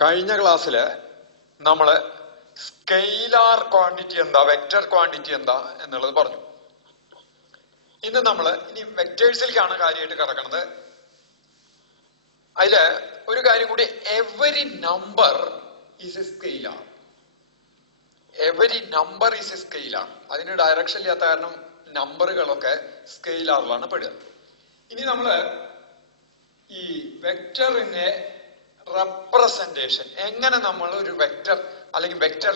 കഴിഞ്ഞ ക്ലാസ്സില് നമ്മള് സ്കെയിലാർ ക്വാണ്ടിറ്റി എന്താ, വെക്റ്റർ ക്വാണ്ടിറ്റി എന്താ എന്നുള്ളത് പറഞ്ഞു. ഇന്ന് നമ്മള് ഇനി വെക്ടേഴ്സിലേക്കാണ് കാര്യമായിട്ട് കിടക്കുന്നത്. അതില് ഒരു കാര്യം കൂടി, every number is A scalar. Every number is A scalar. അതിന് ഡയറക്ഷൻ ഇല്ലാത്ത കാരണം നമ്പറുകളൊക്കെ സ്കെയിലാറിലാണ് പെടുക. ഇനി നമ്മള് ഈ വെക്ടറിന്റെ റെപ്രസെന്റേഷൻ, എങ്ങനെ നമ്മൾ ഒരു വെക്ടർ അല്ലെങ്കിൽ വെക്ടർ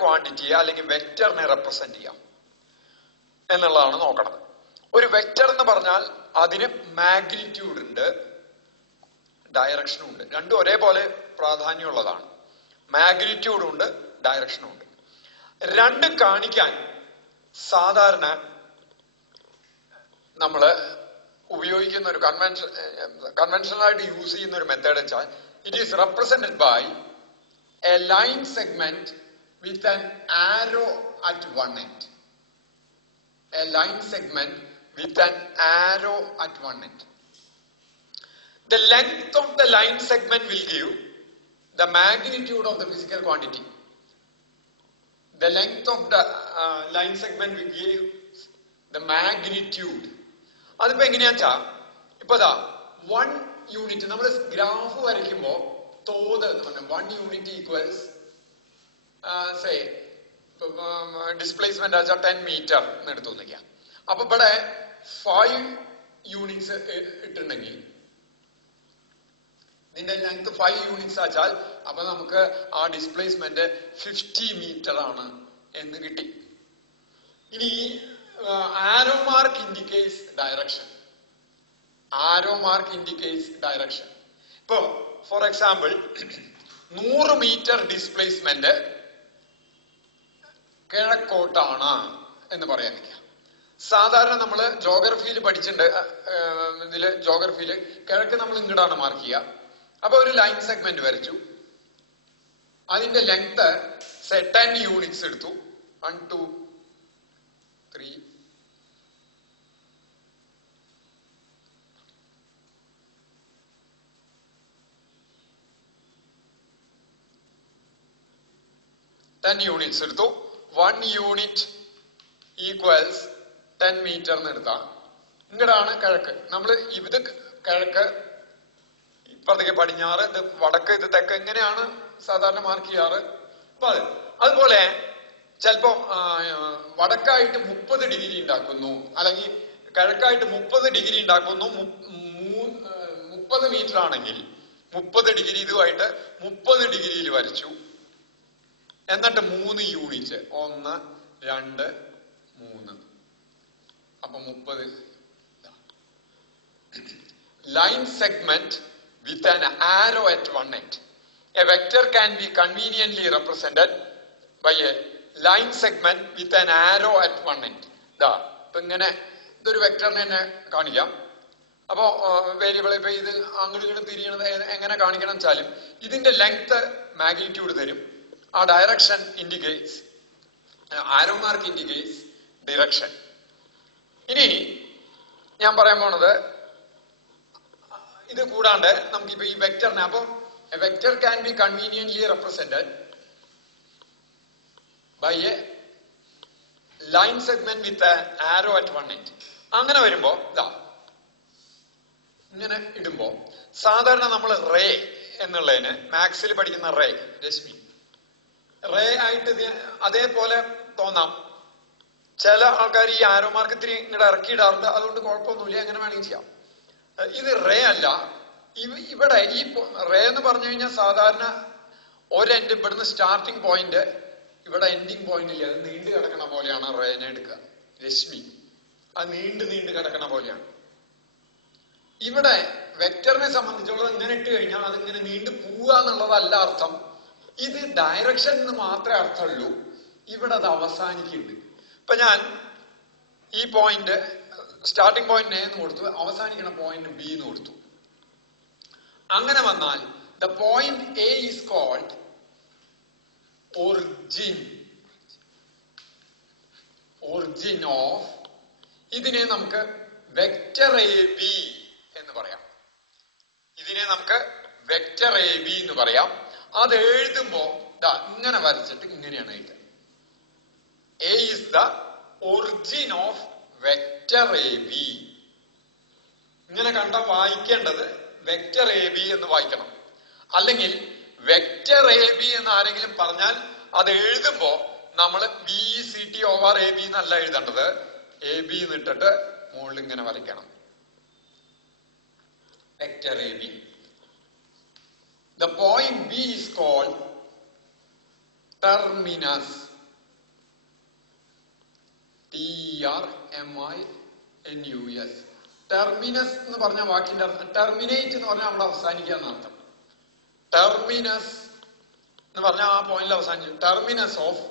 ക്വാണ്ടിറ്റിയെ അല്ലെങ്കിൽ വെക്ടറിനെ റെപ്രസെന്റ് ചെയ്യാം എന്നുള്ളതാണ് നോക്കണത്. ഒരു വെക്ടർ എന്ന് പറഞ്ഞാൽ അതിന് മാഗ്നിറ്റ്യൂഡ് ഉണ്ട്, ഡയറക്ഷനും ഉണ്ട്. രണ്ടും ഒരേപോലെ പ്രാധാന്യമുള്ളതാണ്. മാഗ്നിറ്റ്യൂഡും ഉണ്ട്, ഡയറക്ഷനും ഉണ്ട്. രണ്ടും കാണിക്കാൻ സാധാരണ നമ്മള് ഉപയോഗിക്കുന്ന ഒരു കൺവെൻഷണൽ ആയിട്ട് യൂസ് ചെയ്യുന്ന ഒരു മെത്തേഡ് വെച്ചാൽ, it is represented by a line segment with an arrow at one end. A line segment with an arrow at one end. The length of the line segment will give the magnitude of the physical quantity. The length of the line segment will give the magnitude. അതിപ്പോ എങ്ങനെയാച്ചാ, ഇപ്പൊ 1 unit നമ്മൾ graph വരയ്ക്കുമ്പോ തോത് എന്ന് പറഞ്ഞാൽ 1 unit equals say displacement ആച്ചാൽ 10 metre എന്ന് എടുത്തു നോക്കിയാൽ, അപ്പൊ ഇവിടെ 5 യൂണിറ്റ്സ് ഇട്ടുണ്ടെങ്കിൽ ഇതിന്റെ ലെങ്ത് 5 യൂണിറ്റ്സ് ആച്ചാൽ അപ്പൊ നമുക്ക് ആ ഡിസ്പ്ലേസ്മെന്റ് 50 മീറ്റർ ആണ് എന്ന് കിട്ടി. ഇനി arrow mark indicates direction. Arrow mark indicates direction. ഇപ്പോ ഫോർ എക്സാമ്പിൾ 100 മീറ്റർ ഡിസ്പ്ലേസ്മെന്റ് കിഴക്കോട്ടാണ് എന്ന് പറയാൻ വയ്ക്കാം. സാധാരണ നമ്മൾ ജോഗ്രഫിയിൽ പഠിച്ചിട്ടുണ്ട്. ഇതില് ജോഗ്രഫിയിൽ കിഴക്ക് നമ്മൾ ഇങ്ങോട്ടാണ് മാർക്ക് ചെയ്യുക. അപ്പൊ ഒരു ലൈൻ സെഗ്മെന്റ് വരച്ചു, അതിന്റെ ലെങ്ത് 10 യൂണിറ്റ്സ് എടുത്തു. 1 2 3 10 യൂണിറ്റ്സ് എടുത്തു. 1 യൂണിറ്റ് ഈക്വൽസ് 10 മീറ്റർ എന്ന് എടുത്താൽ ഇങ്ങടാണ് കിഴക്ക്. നമ്മൾ ഇത് കിഴക്ക്, ഇപ്പുറത്തേക്ക് പടിഞ്ഞാറ്, ഇത് വടക്ക്, ഇത് തെക്ക്, എങ്ങനെയാണ് സാധാരണ മാർക്ക് ചെയ്യാറ്. അപ്പൊ അതുപോലെ ചിലപ്പോ വടക്കായിട്ട് 30 ഡിഗ്രി ഉണ്ടാക്കുന്നു, അല്ലെങ്കിൽ കിഴക്കായിട്ട് 30 ഡിഗ്രി ഉണ്ടാക്കുന്നു. 30 മീറ്റർ ആണെങ്കിൽ 30 ഡിഗ്രി ഇതുമായിട്ട് 30 ഡിഗ്രിയിൽ വരച്ചു. എന്നിട്ട് 3 യൂണിറ്റ് 1 2 3, അപ്പൊ 30. Line segment with an arrow at one end. A vector can be conveniently represented by a line segment with an arrow at one end. ഇപ്പൊ ഇങ്ങനെ ഇതൊരു വെക്ടറിനെ തന്നെ കാണിക്കാം. അപ്പോ വേരിയബിൾ ഇപ്പൊ ഇത് അങ്ങോട്ട് ഇങ്ങോട്ട് തിരിയണത് എങ്ങനെ കാണിക്കണം വെച്ചാലും ഇതിന്റെ ലെങ്ത് മാഗ്നിറ്റ്യൂഡ് തരും. ആ direction indicates, arrow mark indicates direction. ഇനി ഞാൻ പറയാൻ പോണത് ഇത് കൂടാണ്ട് നമുക്കിപ്പോ ഈ വെക്ടറിനെ, അപ്പൊ vector can be conveniently represented by a line segment with arrow at one end. അങ്ങനെ വരുമ്പോ ഇങ്ങനെ ഇടുമ്പോ സാധാരണ നമ്മൾ റേ എന്നുള്ളതിന് മാത്സിൽ പഠിക്കുന്ന റേ, രശ്മി, റേ ആയിട്ട് അതേപോലെ തോന്നാം. ചില ആൾക്കാർ ഈ ആരോ മാർക്ക് ഇത്തിരി ഇങ്ങോട്ട് ഇറക്കിയിടാറുണ്ട്. അതുകൊണ്ട് കുഴപ്പമൊന്നുമില്ല, എങ്ങനെ വേണമെങ്കിൽ ചെയ്യാം. ഇത് റേ അല്ല. ഇവിടെ ഈ റേ എന്ന് പറഞ്ഞു കഴിഞ്ഞാൽ സാധാരണ ഒരെൻഡ്, ഇവിടുന്ന് സ്റ്റാർട്ടിങ് പോയിന്റ് ഇവിടെ എൻഡിങ് പോയിന്റ് ഇല്ല, അത് നീണ്ടു കിടക്കണ പോലെയാണ് റേനെ എടുക്കുക. രശ്മി അത് നീണ്ടു കിടക്കണ പോലെയാണ്. ഇവിടെ വെക്ടറിനെ സംബന്ധിച്ചുള്ളത് ഇങ്ങനെ ഇട്ട് കഴിഞ്ഞാൽ അതിങ്ങനെ നീണ്ടു പോവുക എന്നുള്ളതല്ല അർത്ഥം. ഇത് ഡയറക്ഷൻ എന്ന് മാത്രമേ അർത്ഥമുള്ളൂ. ഇവിടെ അത് അവസാനിക്കുന്നുണ്ട്. ഇപ്പൊ ഞാൻ ഈ പോയിന്റ് സ്റ്റാർട്ടിംഗ് പോയിന്റ് എ എന്ന് കൊടുത്തു, അവസാനിക്കുന്ന പോയിന്റ് ബി എന്ന് കൊടുത്തു. അങ്ങനെ വന്നാൽ the point A is called origin of. ഇതിനെ നമുക്ക് വെക്ടർ എ ബി എന്ന് പറയാം. ഇതിനെ നമുക്ക് വെക്ടർ എ ബി എന്ന് പറയാം. അത് എഴുതുമ്പോ ഇങ്ങനെ വരച്ചിട്ട് ഇങ്ങനെയാണ് എഴുതുക. A is the origin of vector A B. ഇങ്ങനെ കണ്ട വായിക്കേണ്ടത് വെക്ടർ എ ബി എന്ന് വായിക്കണം. അല്ലെങ്കിൽ വെക്ടർ എ ബി എന്ന് ആരെങ്കിലും പറഞ്ഞാൽ അത് എഴുതുമ്പോ നമ്മൾ B C T over A B എന്നല്ല എഴുതേണ്ടത്. എ ബി എന്നിട്ടിട്ട് മുകളിൽ ഇങ്ങനെ വരയ്ക്കണം. Vector A B. The point B is called terminus. Terminus. Terminus എന്ന് പറഞ്ഞ വാക്കിന്റെ അർത്ഥം ടെർമിനേറ്റ് എന്ന് പറഞ്ഞാൽ അവിടെ അവസാനിക്കുക എന്നർത്ഥം. ടെർമിനസ് എന്ന് പറഞ്ഞാൽ ആ പോയിന്റിൽ അവസാനിക്കും. Terminus of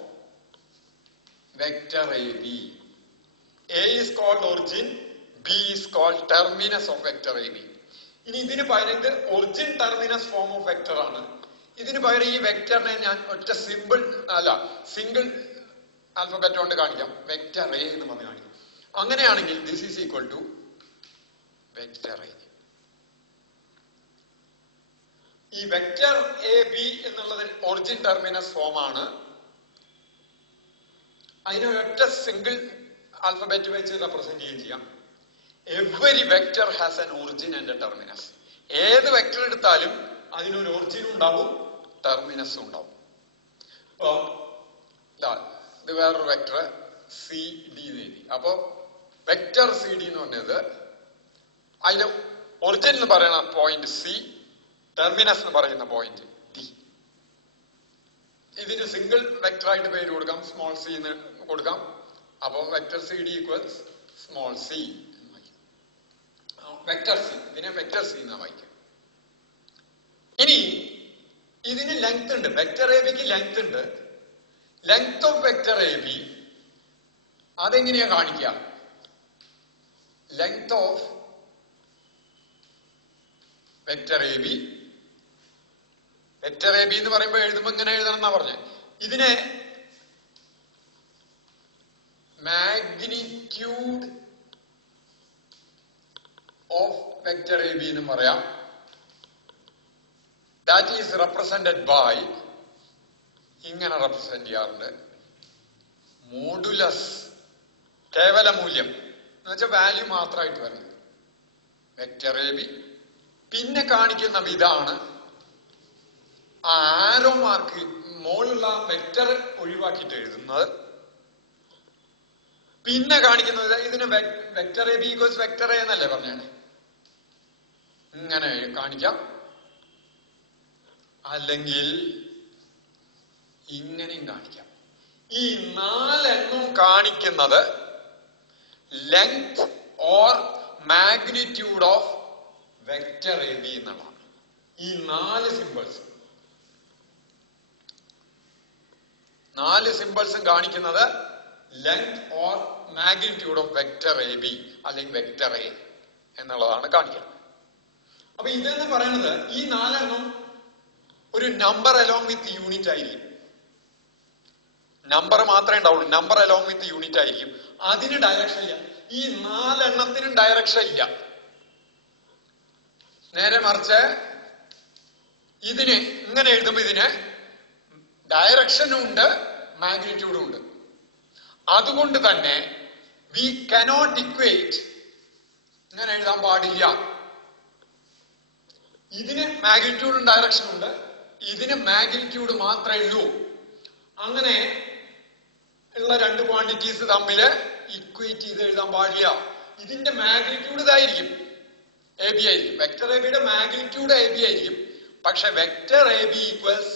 vector A B. A is called origin, B is called terminus of vector AB. ഇനി ഇതിന് പകരം ഇത് origin terminus form of vector ആണ്. ഇതിന് പകരം ഈ വെക്ടറിനെ ഞാൻ ഒറ്റ സിംഗിൾ ആൽഫബറ്റ് കൊണ്ട് കാണിക്കാം. വെക്ടർ എ എന്ന് പറഞ്ഞ് കാണിക്കാം. അങ്ങനെയാണെങ്കിൽ this is equal to vector A. ഈ വെക്ടർ എ ബി എന്നുള്ളത് ഒറിജിൻ ടെർമിനസ് ഫോം ആണ്. അതിനെ ഒറ്റ സിംഗിൾ ആൽഫബറ്റ് വെച്ച് റെപ്രസെന്റ് ചെയ്യുകയും ചെയ്യാം. Every vector has an origin and a terminus. ഏത് വെക്ടർ എടുത്താലും അതിനൊരു ഒറിജിനും ഉണ്ടാവും, ടെർമിനസും ഉണ്ടാവും. അപ്പോ ഇത് വേറൊരു വെക്ടർ സി ഡി എഴുതി. അപ്പോ വെക്ടർ സി ഡി എന്ന് പറഞ്ഞത് അതിന്റെ ഒറിജിൻ എന്ന് പറയുന്ന പോയിന്റ് സി, ടെർമിനസ് എന്ന് പറയുന്ന പോയിന്റ് ഡി. ഇതിന് സിംഗിൾ വെക്ടർ ആയിട്ട് പേര് കൊടുക്കാം, സ്മോൾ സി എന്ന് കൊടുക്കാം. അപ്പൊ vector C D equals small C. Vector C, ഇതിനെ വെക്ടർ സി എന്നാ വായിക്കാം. ഇനി ഇതിന് ലെങ്ത് ഉണ്ട്. വെക്ടർ എ ബിക്ക് ലെങ്ത് ഉണ്ട്. Length of vector A B അതെങ്ങനെയാ കാണിക്കുക? Length of vector A B. Vector A B എന്ന് പറയുമ്പോൾ എഴുതുമ്പോ ഇങ്ങനെ എഴുതണം എന്നാ പറഞ്ഞത്. ഇതിനെ magnitude of vector A B എന്ന് പറയാം. ദാറ്റ് ഈസ് റെപ്രസെന്റഡ് ബൈ, ഇങ്ങനെ റെപ്രസെന്റ് ചെയ്യാറുണ്ട്, മോഡുലസ്, കേവല മൂല്യം എന്ന് വെച്ചാൽ വാല്യൂ മാത്രമായിട്ട് വരുന്നത് വെക്ടർ എ ബി. പിന്നെ കാണിക്കുന്ന ഇതാണ് ആരോ മാർക്ക് മുകളിലുള്ള വെക്ടർ ഒഴിവാക്കിയിട്ട് എഴുതുന്നത്. പിന്നെ കാണിക്കുന്നത് ഇതിന് vector A B equals vector A എന്നല്ലേ പറഞ്ഞാണ്. ഇങ്ങനെ കാണിക്കാം, അല്ലെങ്കിൽ ഇങ്ങനെയും കാണിക്കാം. ഈ നാലെണ്ണം കാണിക്കുന്നത് length or magnitude of vector A B എന്നുള്ളതാണ്. ഈ നാല് സിമ്പിൾസും കാണിക്കുന്നത് length or magnitude of vector A B അല്ലെങ്കിൽ വെക്ടർ എ എന്നുള്ളതാണ് കാണിക്കുന്നത്. അപ്പൊ ഇതെന്ന് പറയുന്നത് ഈ നാലെണ്ണം ഒരു നമ്പർ അലോങ് വിത്ത് യൂണിറ്റ് ആയിരിക്കും. നമ്പർ മാത്രമേ ഉണ്ടാവുള്ളൂ. നമ്പർ അലോങ് വിത്ത് യൂണിറ്റ് ആയിരിക്കും. അതിന് ഡയറക്ഷൻ ഇല്ല. ഈ നാലെണ്ണത്തിനും ഡയറക്ഷൻ ഇല്ല. നേരെ മറിച്ച് ഇതിന് ഇങ്ങനെ എഴുതുമ്പോ ഇതിന് ഡയറക്ഷനും ഉണ്ട്, മാഗ്നിറ്റ്യൂഡും ഉണ്ട്. അതുകൊണ്ട് തന്നെ വി കനോട്ട് ഇക്വേറ്റ്, ഇങ്ങനെ എഴുതാൻ പാടില്ല. ഇതിന് മാഗ്നിറ്റ്യൂഡും ഡയറക്ഷനും ഉണ്ട്, ഇതിന് മാഗ്നിറ്റ്യൂഡ് മാത്രമേ ഉള്ളൂ. അങ്ങനെ ഉള്ള രണ്ട് ക്വാണ്ടിറ്റീസ് തമ്മിൽ ഇക്വേറ്റ് ചെയ്ത് എഴുതാൻ പാടില്ല. ഇതിന്റെ മാഗ്നിറ്റ്യൂഡ് ഇതായിരിക്കും, എ ബി ആയിരിക്കും. വെക്ടർ എ ബിയുടെ മാഗ്നിറ്റ്യൂഡ് എ ബി ആയിരിക്കും. പക്ഷെ vector A B equals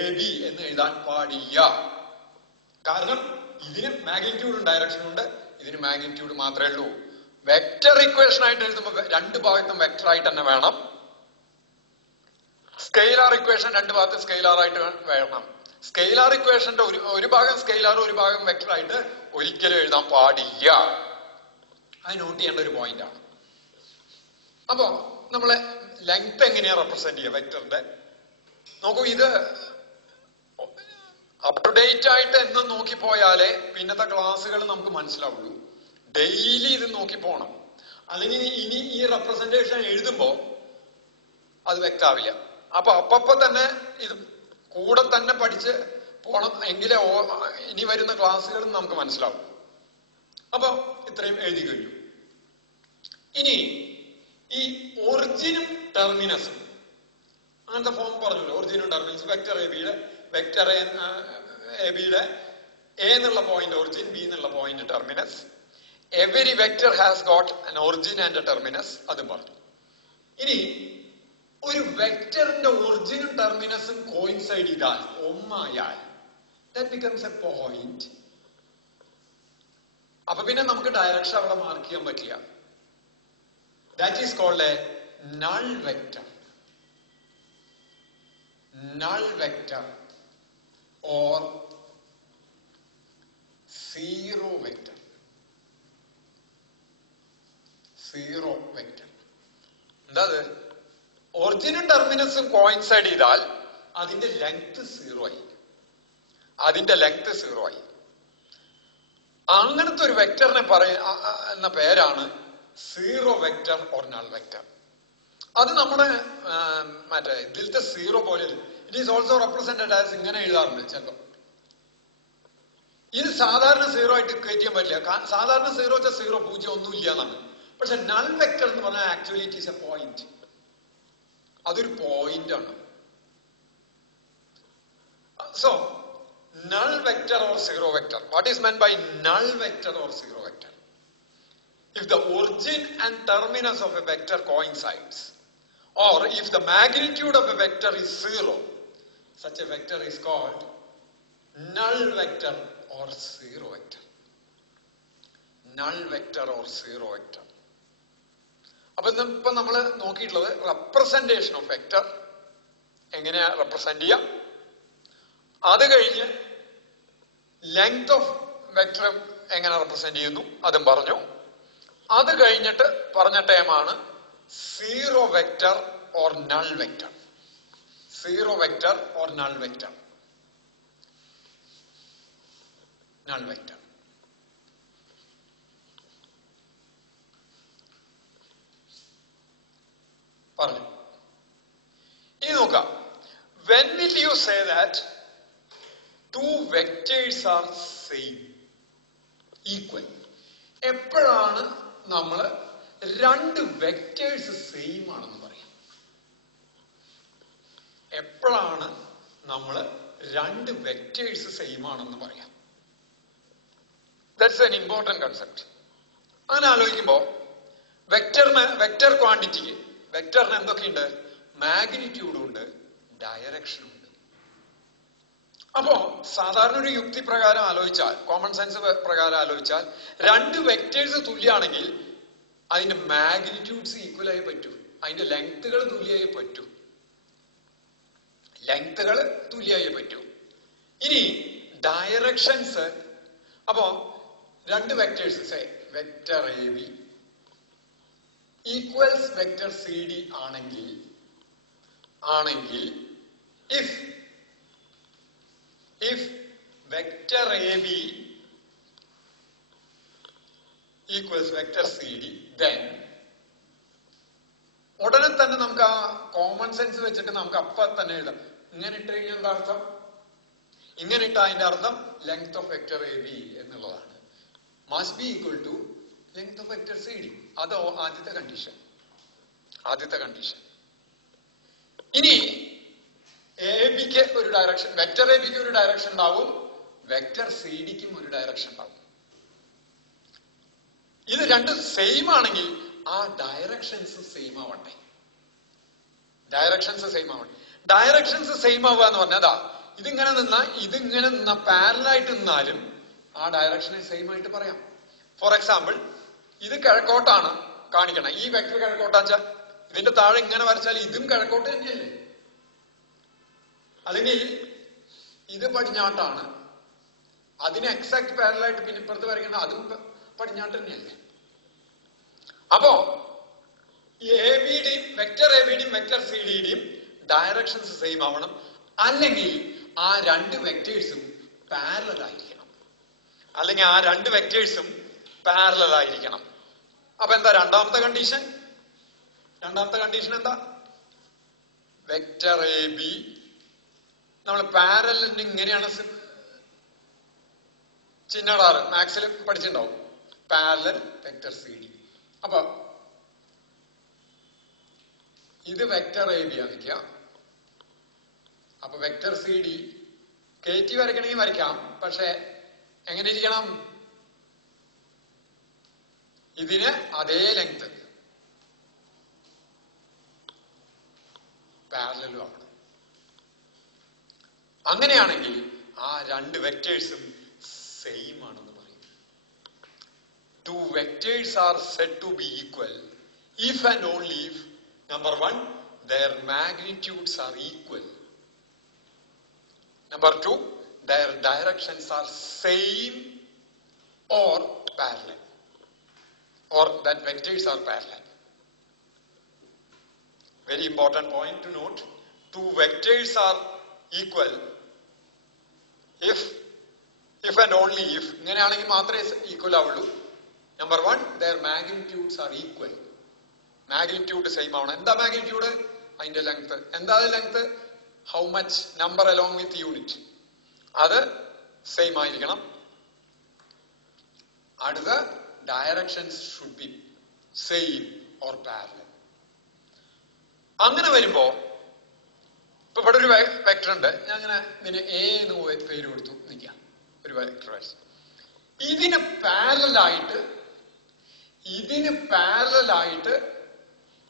A B എന്ന് എഴുതാൻ പാടില്ല. കാരണം ഇതിന് മാഗ്നിറ്റ്യൂഡും ഡയറക്ഷനും ഉണ്ട്, ഇതിന് മാഗ്നിറ്റ്യൂഡ് മാത്രമേ ഉള്ളൂ. വെക്ടർ ഇക്വേഷൻ ആയിട്ട് എഴുതുമ്പോൾ രണ്ട് ഭാഗത്തും വെക്ടർ ആയിട്ട് തന്നെ വേണം. സ്കെയിലാർ ഇക്വേഷൻ രണ്ട് ഭാഗത്ത് സ്കെയിലാർ ആയിട്ട് വേണം. സ്കെയിലാർ ഇക്വേഷന്റെ ഒരു ഭാഗം സ്കെയിലാർ ഒരു ഭാഗം വെക്ടർ ആയിട്ട് ഒരിക്കലും എഴുതാൻ പാടില്ല. അത് നോട്ട് ചെയ്യേണ്ട ഒരു പോയിന്റ് ആണ്. അപ്പോ നമ്മളെ ലെങ്ത് എങ്ങനെയാ റെപ്രസെന്റ് ചെയ്യുക വെക്ടറിന്റെ? നോക്കൂ, ഇത് അപ് ടു ഡേറ്റ് ആയിട്ട് എന്നും നോക്കിപ്പോയാലേ പിന്നത്തെ ക്ലാസ്സുകൾ നമുക്ക് മനസ്സിലാവുള്ളൂ. ഡെയിലി ഇത് നോക്കി പോകണം. അല്ലെങ്കിൽ ഇനി ഈ റെപ്രസെന്റേഷൻ എഴുതുമ്പോ അത് വ്യക്തമാവില്ല. അപ്പൊ തന്നെ ഇത് കൂടെ തന്നെ പഠിച്ച് പോണം, എങ്കിലേ ഇനി വരുന്ന ക്ലാസ്സുകളും നമുക്ക് മനസ്സിലാവും. അപ്പൊ ഇത്രയും എഴുതി കഴിഞ്ഞു. ഇനി ഈ ഒറിജിനും ടെർമിനസും അങ്ങനത്തെ ഫോം പറഞ്ഞല്ലോ. ഒറിജിനും ടെർമിനസ് വെക്ടർ എ ബിയുടെ എ എന്നുള്ള പോയിന്റ് ഒറിജിൻ, ബി എന്നുള്ള point terminus. Every vector has got an origin and a terminus, അതും പറഞ്ഞു. ഇനി ഒരു വെക്ടറിന്റെ ഒറിജിനും ടെർമിനസും കോയിൻസൈഡ് ചെയ്താൽ, ഒന്നായാൽ, that becomes a point. അപ്പൊ പിന്നെ നമുക്ക് ഡയറക്ഷൻ അവിടെ മാർക്ക് ചെയ്യാൻ പറ്റില്ല. That is called a null vector. Null vector or zero vector. Zero vector എന്താ? ഒറിജിനും ടെർമിനസും കോയിൻസൈഡ് ചെയ്താൽ അതിന്റെ ലെങ്ത് സീറോ ആയി. അതിന്റെ ലെങ്ത് സീറോ ആയി. അങ്ങനത്തെ ഒരു വെക്ടറിനെ എന്ന പേരാണ് zero vector or null vector. അത് നമ്മുടെ മറ്റേ ഇതിലത്തെ സീറോ പോലെ it is also represented as ഇങ്ങനെ എഴുതാറുണ്ട് ചിലപ്പോൾ. ഇത് സാധാരണ സീറോ ആയിട്ട് ക്രിയേറ്റ് ചെയ്യാൻ പറ്റില്ല. സാധാരണ സീറോ വെച്ചാൽ സീറോ, പൂജ്യം, ഒന്നും ഇല്ല എന്നാണ്. പക്ഷെ നൾ വെക്ടർ എന്ന് പറഞ്ഞാൽ actually it is A point. അതൊരു പോയിന്റ് ആണ്. So null vector or zero vector. What is meant by null vector or zero vector? If the origin and terminus of a vector coincides, or if the magnitude of a vector is zero, such a vector is called null vector or zero vector. Null vector or zero vector. അപ്പൊ ഇപ്പൊ നമ്മൾ നോക്കിയിട്ടുള്ളത് representation of vector എങ്ങനെയാ represent ചെയ്യാം. അത് കഴിഞ്ഞ് length of vector എങ്ങനെ represent ചെയ്യുന്നു അതും പറഞ്ഞു. അത് കഴിഞ്ഞിട്ട് പറഞ്ഞ ടൈമാണ് zero vector or null vector. Zero vector or null vector. Null vector പറഞ്ഞു. ഇനി നോക്കാം. When will you say that two vectors are same, equal? എപ്പോഴാണ് നമ്മൾ രണ്ട് വെക്ടേഴ്സ് സെയിം ആണെന്ന് പറയാം? എപ്പോഴാണ് നമ്മൾ രണ്ട് വെക്ടേഴ്സ് സെയിം ആണെന്ന് പറയാം? That's an important concept. അങ്ങനെ ആലോചിക്കുമ്പോ വെക്ടർ ക്വാണ്ടിറ്റിക്ക്, വെക്ടറിന് എന്തൊക്കെയുണ്ട്? മാഗ്നിറ്റ്യൂഡും ഉണ്ട്, ഡയറക്ഷനും ഉണ്ട്. അപ്പോ സാധാരണ ഒരു യുക്തി പ്രകാരം ആലോചിച്ചാൽ, കോമൺ സെൻസ് പ്രകാരം ആലോചിച്ചാൽ, രണ്ട് വെക്ടേഴ്സ് തുല്യാണെങ്കിൽ അതിന്റെ മാഗ്നിറ്റ്യൂഡ്സ് ഈക്വൽ ആയി പറ്റൂ, അതിന്റെ ലെങ്ത്തുകൾ തുല്യമായി പറ്റൂ. ലെങ്ത്തുകൾ തുല്യമായി പറ്റൂ. ഇനി ഡയറക്ഷൻസ്, അപ്പോ രണ്ട് vectors vector A B equals vector C D ആണെങ്കിൽ if vector AB equals vector CD, then ഉടനെ തന്നെ നമുക്ക് ആ കോമൺ സെൻസ് വെച്ചിട്ട് നമുക്ക് അപ്പൊ തന്നെ എഴുതാം. ഇങ്ങനെ ഇട്ട് കഴിഞ്ഞാൽ എന്താ അർത്ഥം? ഇങ്ങനെ ഇട്ട അതിന്റെ അർത്ഥം length of vector A B എന്നുള്ളതാണ്. Must be equal to length of vector C D. അതോ ആദ്യത്തെ കണ്ടീഷൻ. ഇനി എ ബിക്ക് ഒരു ഡയറക്ഷൻ, വെക്ടർ എ ബിക്ക് ഒരു ഡയറക്ഷൻ ഉണ്ടാവും, വെക്ടർ സി ഡിക്കും ഒരു ഡയറക്ഷൻ ഉണ്ടാവും. ഇത് രണ്ടും സെയിം ആണെങ്കിൽ ആ ഡയറക്ഷൻസ് സെയിം ആവണ്ടേ? ഡയറക്ഷൻസ് സെയിം ആവുക എന്ന് പറഞ്ഞാ ഇതിങ്ങനെ നിന്ന പാരലായിട്ട് നിന്നാലും ആ ഡയറക്ഷനെ സെയിം ആയിട്ട് പറയാം. ഫോർ എക്സാമ്പിൾ, ഇത് കിഴക്കോട്ടാണ് കാണിക്കണം. ഈ വെക്ടർ കിഴക്കോട്ടാച്ചാ ഇതിന്റെ താഴെ ഇങ്ങനെ വരച്ചാൽ ഇതും കിഴക്കോട്ട് തന്നെയല്ലേ? അല്ലെങ്കിൽ ഇത് പടിഞ്ഞാട്ടാണ്, അതിന് എക്സാക്ട് പാരലായിട്ട് പിന്നെ ഇപ്പുറത്ത് വരയ്ക്കുന്ന അതും പടിഞ്ഞാട്ട് തന്നെയല്ലേ? അപ്പോ വെക്ടർ എ ബിയുടെയും വെക്ടർ സി ഡിയുടെയും ഡയറക്ഷൻസ് സെയിം ആവണം. അല്ലെങ്കിൽ ആ രണ്ട് വെക്ടേഴ്സും പാരലൽ ആയിരിക്കണം. അപ്പൊ എന്താ രണ്ടാമത്തെ കണ്ടീഷൻ? എന്താ? വെക്ടർ എ ബി നമ്മൾ പാരലലിന് ഇങ്ങനെയാണ് ചിഹ്നടാറ്. മാത്സിൽ പഠിച്ചിട്ടുണ്ടാവും. Parallel vector C D. അപ്പൊ ഇത് വെക്ടർ എ ബി ആയിരിക്കുക. അപ്പൊ വെക്ടർ സി ഡി കയറ്റി വരയ്ക്കണമെങ്കിൽ വരയ്ക്കാം. പക്ഷെ എങ്ങനെ ഇരിക്കണം? ഇതിന് അതേ ലെങ്ത് പാരലലും ആവണം. അങ്ങനെയാണെങ്കിൽ ആ രണ്ട് വെക്ടേഴ്സും സെയിം ആണെന്ന് പറയും. Two vectors are said to be equal if and only if, number one, their magnitudes are equal. Number two, their directions are same or parallel, or that vectors are parallel. Very important point to note. Two vectors are equal if and only if. ഇങ്ങനെയാണെങ്കിൽ മാത്രമേ equal ആവുള്ളൂ. Number one, their magnitudes are equal. Magnitude same ആവണം. എന്താ magnitude? അതിന്റെ length. എന്താ length? How much number along with unit, അത് same ആയിരിക്കണം. അടുത്ത, directions should be same or parallel. അങ്ങനെ വരുമ്പോ ഇപ്പൊ ഇവിടെ ഒരു വെക്ടർ ഉണ്ട്. ഞാൻ അങ്ങനെ ഇതിന് എ എന്ന് പേര് കൊടുത്തു നിൽക്കാം. ഒരു വെക്ടർ വരച്ചു. ഇതിന് പാരലായിട്ട്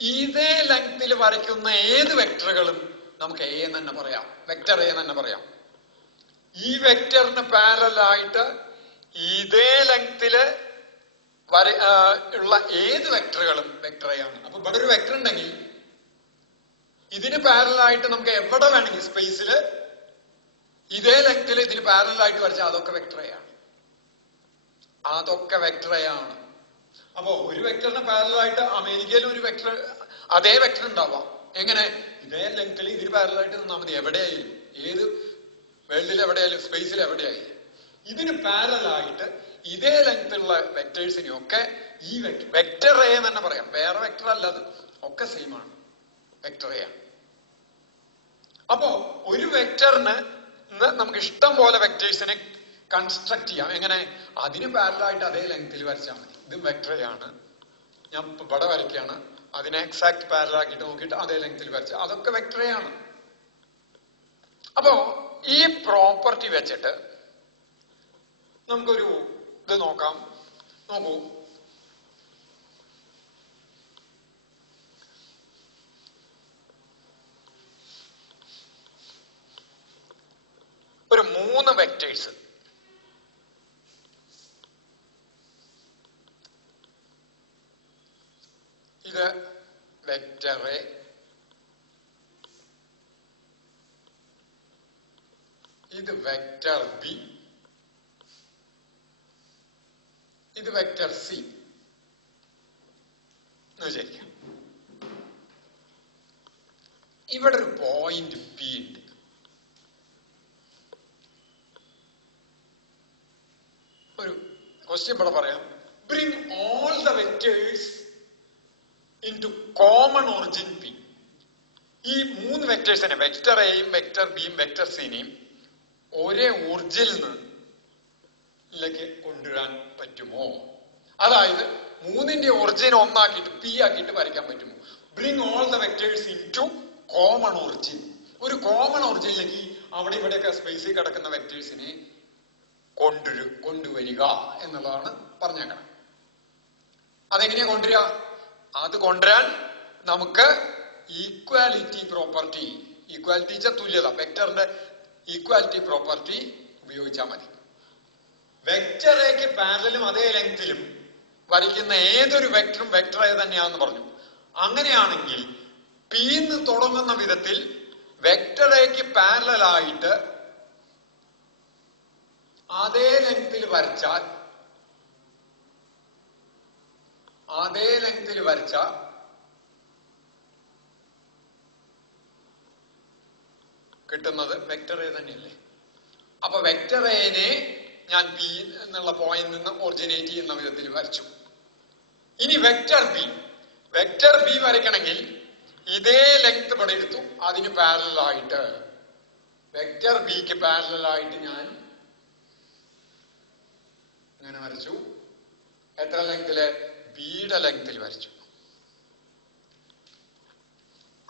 ഇതേ ലെങ്തിൽ വരയ്ക്കുന്ന ഏത് വെക്ടറുകളും നമുക്ക് എ എന്ന് തന്നെ പറയാം. വെക്ടർ എ എന്ന് തന്നെ പറയാം. ഈ വെക്ടറിന് പാരലായിട്ട് ഇതേ ലെങ്തില് ഉള്ള ഏത് വെക്ടറുകളും വെക്ടർ എ ആണ്. അപ്പൊ ഇവിടെ ഒരു വെക്ടർ ഉണ്ടെങ്കിൽ ഇതിന് പാരലായിട്ട് നമുക്ക് എവിടെ വേണമെങ്കിൽ സ്പേസില് ഇതേ ലെങ്തിൽ ഇതിന് പാരലായിട്ട് വരച്ചാൽ അതൊക്കെ വെക്ടർ എ ആണ്. അതൊക്കെ വെക്ടർ എ ആണ്. അപ്പോ ഒരു വെക്ടറിന് പാരലായിട്ട് അമേരിക്കയിൽ ഒരു വെക്ടർ, അതേ വെക്ടർ ഉണ്ടാവാം. എങ്ങനെ? ഇതേ ലെങ്തിൽ ഇതിന് പാരലായിട്ട് നിന്നാൽ മതി. എവിടെയായാലും, ഏത് വേൾഡിൽ എവിടെയായാലും, സ്പേസിൽ എവിടെയായാലും ഇതിന് പാരലായിട്ട് ഇതേ ലെങ്തിലുള്ള വെക്ടേഴ്സിനെയൊക്കെ ഈ വെക്ടർ എ എന്ന് തന്നെ പറയാം. വേറെ വെക്ടർ അല്ലത്, ഒക്കെ സെയിം ആണ്, വെക്ടർ എ ആണ്. അപ്പോ ഒരു വെക്ടറിന് നമുക്ക് ഇഷ്ടം പോലെ വെക്ടേഴ്സിനെ കൺസ്ട്രക്ട് ചെയ്യാം. എങ്ങനെ? അതിന് പാരലായിട്ട് അതേ ലെങ്തിൽ വരച്ചാൽ മതി. ഇത് വെക്ടർ എ ആണ്, ഞാൻ ഇവിടെ വരയ്ക്കുകയാണ്, അതിനെ എക്സാക്ട് പാരലാക്കിയിട്ട് നോക്കിയിട്ട് അതേ ലെങ്തിൽ വരച്ച അതൊക്കെ വെക്ടർ എ ആണ്. അപ്പോ ഈ പ്രോപ്പർട്ടി വെച്ചിട്ട് നമുക്കൊരു ഇത് നോക്കാം. നോക്കൂ, ഒരു 3 വെക്ടേഴ്സ് ഇത് വെക്ടർ എ, ഇത് വെക്ടർ ബി, ഇത് വെക്ടർ സി എന്ന് വിചാരിക്കാം. ഇവിടെ ഒരു പോയിന്റ് പി ഉണ്ട്. ഒരു ക്വസ്റ്റ്യൻ ഇവിടെ പറയാം. Bring all the vectors into common origin P. ഈ 3 വെക്ടേഴ്സിനെ, വെക്ടർ എയും വെക്ടർ ബിയും വെക്ടർ സിനെയും ഒരേ ഒറിജിനിൽ നിന്നിലേക്ക് കൊണ്ടുവരാൻ പറ്റുമോ? അതായത് 3ന്റെ ഒറിജിൻ ഒന്നാക്കിയിട്ട് പി ആക്കിയിട്ട് വരയ്ക്കാൻ പറ്റുമോ? Bring all the vectors into common origin. ഒരു കോമൺ ഒറിജിനിലേക്ക് അവിടെ ഇവിടെയൊക്കെ സ്പേസിൽ കിടക്കുന്ന വെക്ടേഴ്സിനെ കൊണ്ടുവരിക എന്നുള്ളതാണ് പറഞ്ഞേക്കണം. അതെങ്ങനെയാ കൊണ്ടുവരിക? അത് കൊണ്ടുവരാൻ നമുക്ക് ഈക്വാലിറ്റി പ്രോപ്പർട്ടി, ഈക്വാലിറ്റി തുല്യത, വെക്ടറിന്റെ ഈക്വാലിറ്റി പ്രോപ്പർട്ടി ഉപയോഗിച്ചാൽ മതി. വെക്ടർ എക്ക് പാരലലും അതേ ലെങ്തിലും വരയ്ക്കുന്ന ഏതൊരു വെക്ടറും വെക്ടർ എ തന്നെയാണെന്ന് പറഞ്ഞു. അങ്ങനെയാണെങ്കിൽ പിന്ന് തുടങ്ങുന്ന വിധത്തിൽ വെക്ടർ എക്ക് പാരലായിട്ട് അതേ ലെങ്തിൽ വരച്ചാൽ കിട്ടുന്നത് വെക്ടർ എ തന്നെയല്ലേ? അപ്പൊ വെക്ടർ എനെ ഞാൻ പി എന്നുള്ള പോയിന്റ് നിന്ന് ഒറിജിനേറ്റ് ചെയ്യുന്ന വിധത്തിൽ വരച്ചു. ഇനി വെക്ടർ ബി വരയ്ക്കണമെങ്കിൽ ഇതേ ലെങ്ത് ഇവിടെ എടുത്തു, അതിന് പാരലായിട്ട് വെക്ടർ ബിക്ക് പാരലായിട്ട് ഞാൻ ഇങ്ങനെ വരച്ചു. എത്ര ലെങ്തില്? ബിയുടെ ലെങ്തിൽ വരച്ചു.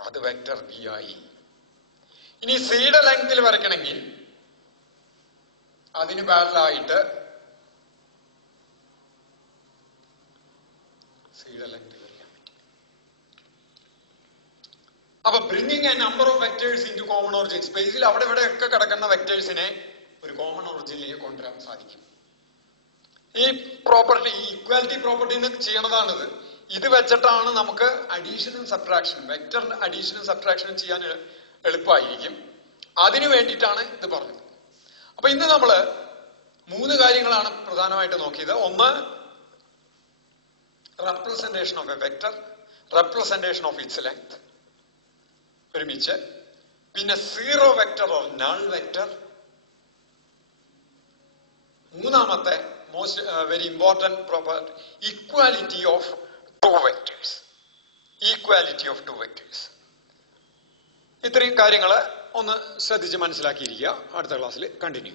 അത് വെക്ടർ ബി ആയി. ഇനി സിയുടെ ലെങ്തിൽ വരയ്ക്കണമെങ്കിൽ അതിന് പാരലായിട്ട് സിയുടെ ലെങ്തിൽ വരയ്ക്കാൻ പറ്റും. അപ്പൊ bringing a number of vectors into common origin, സ്പേസിൽ അവിടെ ഇവിടെ ഒക്കെ കിടക്കുന്ന വെക്ടേഴ്സിനെ ഒരു കോമൺ ഒറിജിനിലേക്ക് കൊണ്ടുവരാൻ സാധിക്കും. ഈ പ്രോപ്പർട്ടി, ഈ ഇക്വാലിറ്റി പ്രോപ്പർട്ടി ചെയ്യണതാണിത്. ഇത് വെച്ചിട്ടാണ് നമുക്ക് അഡീഷനും സബ്ട്രാക്ഷനും, വെക്ടർ അഡീഷനും സബ്ട്രാക്ഷനും ചെയ്യാൻ എളുപ്പമായിരിക്കും. അതിനു വേണ്ടിയിട്ടാണ് ഇത് പറഞ്ഞത്. അപ്പൊ ഇന്ന് നമ്മള് 3 കാര്യങ്ങളാണ് പ്രധാനമായിട്ട് നോക്കിയത്. ഒന്ന്, representation of a vector, representation of its length ഒരുമിച്ച്, പിന്നെ zero vector or null vector, മൂന്നാമത്തെ most very important property equality of two vectors. Equality of two vectors. ഇത്രയും കാര്യങ്ങൾ ഒന്ന് ശ്രദ്ധിച്ച് മനസ്സിലാക്കിയിരിക്കുക. അടുത്ത ക്ലാസ്സിൽ കണ്ടിന്യൂ.